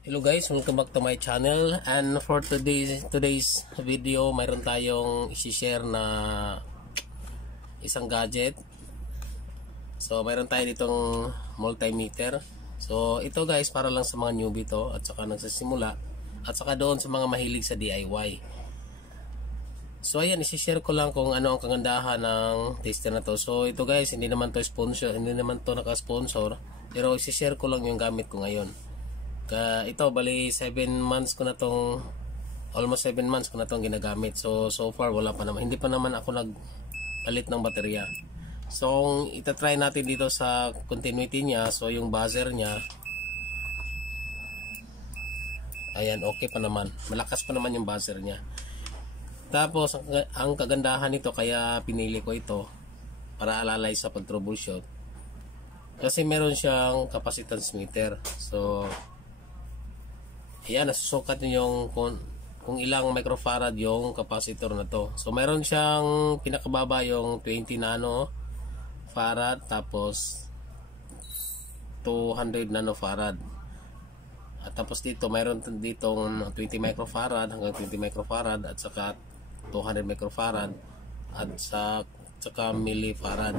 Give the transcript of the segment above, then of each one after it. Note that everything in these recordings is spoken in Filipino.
Hello guys, welcome back to my channel, and for today's video mayroon tayong i-share na isang gadget. So mayroon tayo ditong multimeter. So ito guys, para lang sa mga newbie to at saka nagsisimula at saka doon sa mga mahilig sa DIY. So ayan, i-share ko lang kung ano ang kagandahan ng tester na to. So ito guys, hindi naman to sponsor, hindi naman to naka-sponsor, pero i-share ko lang yung gamit ko ngayon. Ito bali 7 months ko na tong, almost 7 months ko na tong ginagamit. So far wala pa naman, hindi pa naman ako nagpalit ng baterya. So kung itatry natin dito sa continuity niya, so yung buzzer niya, ayan, okay pa naman, malakas pa naman yung buzzer niya. Tapos ang kagandahan nito, kaya pinili ko ito para alalay sa pag troubleshoot, kasi meron siyang capacitance meter. So ayan, nasusukat nyo yung kung ilang microfarad yung capacitor na to. So meron siyang pinakababa yung 20 nano farad, tapos 200 nanofarad. At tapos dito mayroon ditong 20 microfarad hanggang 20 microfarad at saka 200 microfarad at saka millifarad.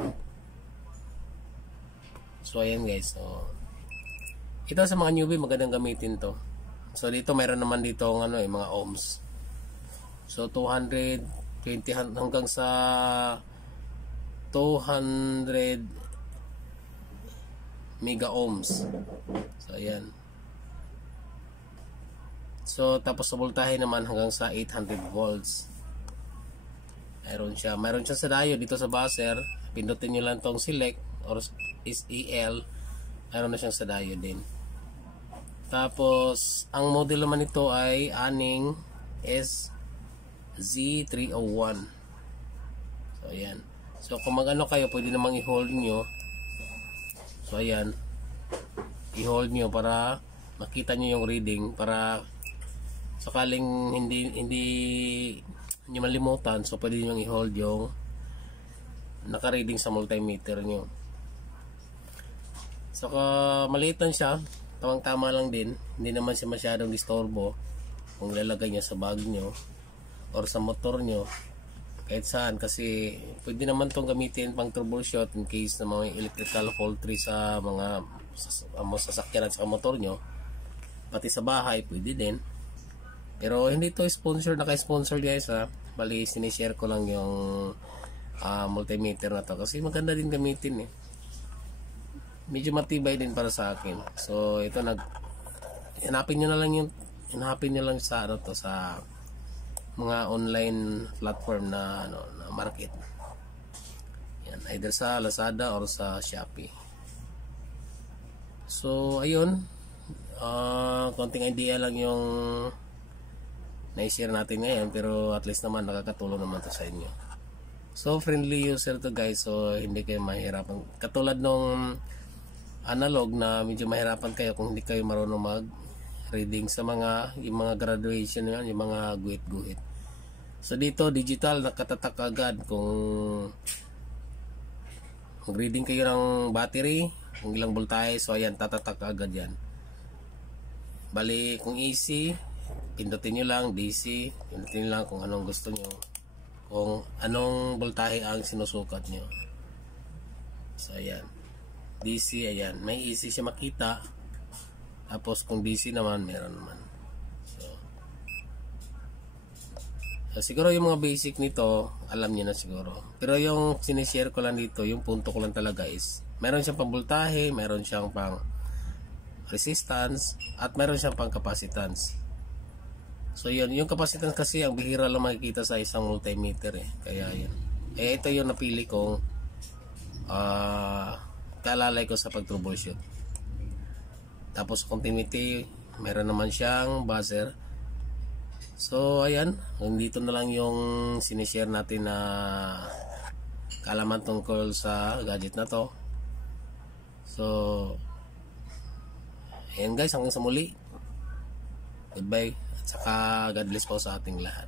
So ayan guys, so ito sa mga newbie magandang gamitin to. So dito mayroon naman dito mga ohms. So 220 hanggang sa 200 mega ohms. So ayan. So tapos sa voltahe naman hanggang sa 800 volts. Mayroon siya sa diode dito sa buzzer. Pindutin niyo lang tong select or SEL. Mayroon na siyang sa diode din. Tapos ang model naman nito ay Anning SZ301. So ayan. So kung magano kayo, pwede namang i-hold nyo. So ayan, i-hold nyo para makita nyo yung reading, para sakaling hindi nyo malimutan. So pwede nyo i-hold yung naka-reading sa multimeter nyo. So maliit lang siya, tamang-tama lang din, hindi naman siya masyadong disturbo kung ilalagay niya sa bag nyo or sa motor nyo, kahit saan, kasi pwede naman itong gamitin pang troubleshoot in case na mga electrical faulty sa mga sasakyan at sa motor nyo, pati sa bahay pwede din. Pero hindi to sponsor, naka-sponsor guys ha, bali sinishare ko lang yung multimeter na to kasi maganda din gamitin medyo matibay din para sa akin. So ito, hanapin nyo lang sa sa mga online platform na na market. Yan, either sa Lazada or sa Shopee. So ayun, konting idea lang yung na-share natin ngayon, pero at least naman nakakatulong naman to sa inyo. So friendly user to guys, so hindi kayo mahirapan. Katulad nung analog na medyo mahirapan kayo kung hindi kayo marunong mag-reading sa yung mga graduation yan, yung mga guhit-guhit. So dito digital, nakatatak agad kung mag-reading kayo ng battery, kung ilang voltahe. So ayan, tatatak agad yan. Bali kung AC, pindutin nyo lang. DC, pindutin nyo lang kung anong gusto nyo, kung anong voltahe ang sinusukat nyo. So ayan, DC, ayan, may AC siya makita. Tapos kung DC naman, meron naman. So siguro yung mga basic nito alam niyo na siguro, pero yung sinishare ko lang dito, yung punto ko lang talaga is meron siyang pang voltahe, meron siyang pang resistance, at meron siyang pang capacitance. So yun, yung capacitance kasi ang bihira lang makikita sa isang multimeter kaya yun, ito yung napili kong kalalay ko sa pag-troubleshoot. Tapos continuity, meron naman siyang buzzer. So ayan, dito na lang yung sinishare natin na kaalaman tungkol sa gadget na to. So ayan guys, hanggang sa muli, goodbye at saka God bless po sa ating lahat.